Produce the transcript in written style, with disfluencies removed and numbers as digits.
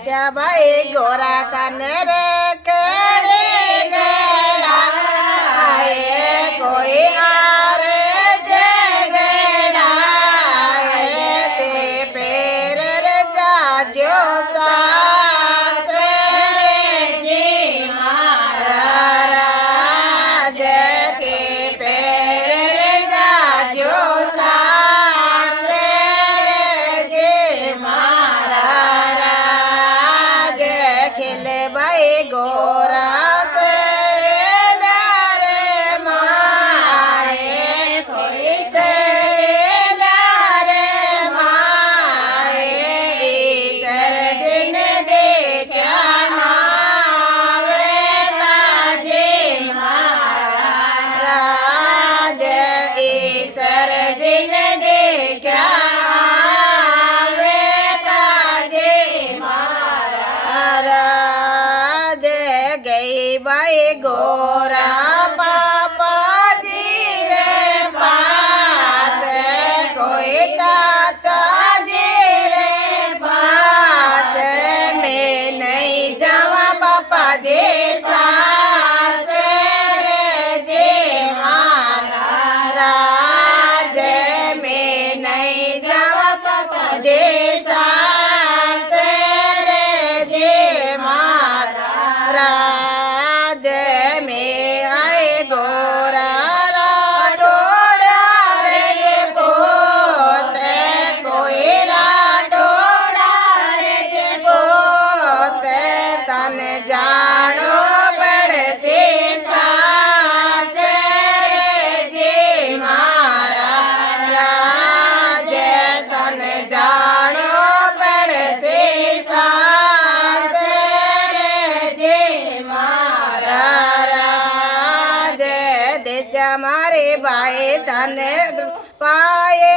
देशा भाई गोरा तने रे केड़ी गड़ा कोई आरे जे गड़ा ते पेर रे जाजो गोरा से लारे माए कोई से लारे माए ईश्वर दिन देखा आवे ताजे महाराज ईश्वर दिन देखा आवे ताजे महाराज गई बाई गोरा पापा जी रे पास कोई चाचा जी रे पास मैं नहीं जावा पापा जी सास रे जे महाराज मैं नहीं जावा पापा जी सास रे जे महाराज में आए गोरा राठोड़ा रे पोते कोई राठोड़ा रे पोते तन जानो बड़े से सास रे जे महाराज तन जानो बड़े से सास रे जे महाराज देश मारे बाए तन पाए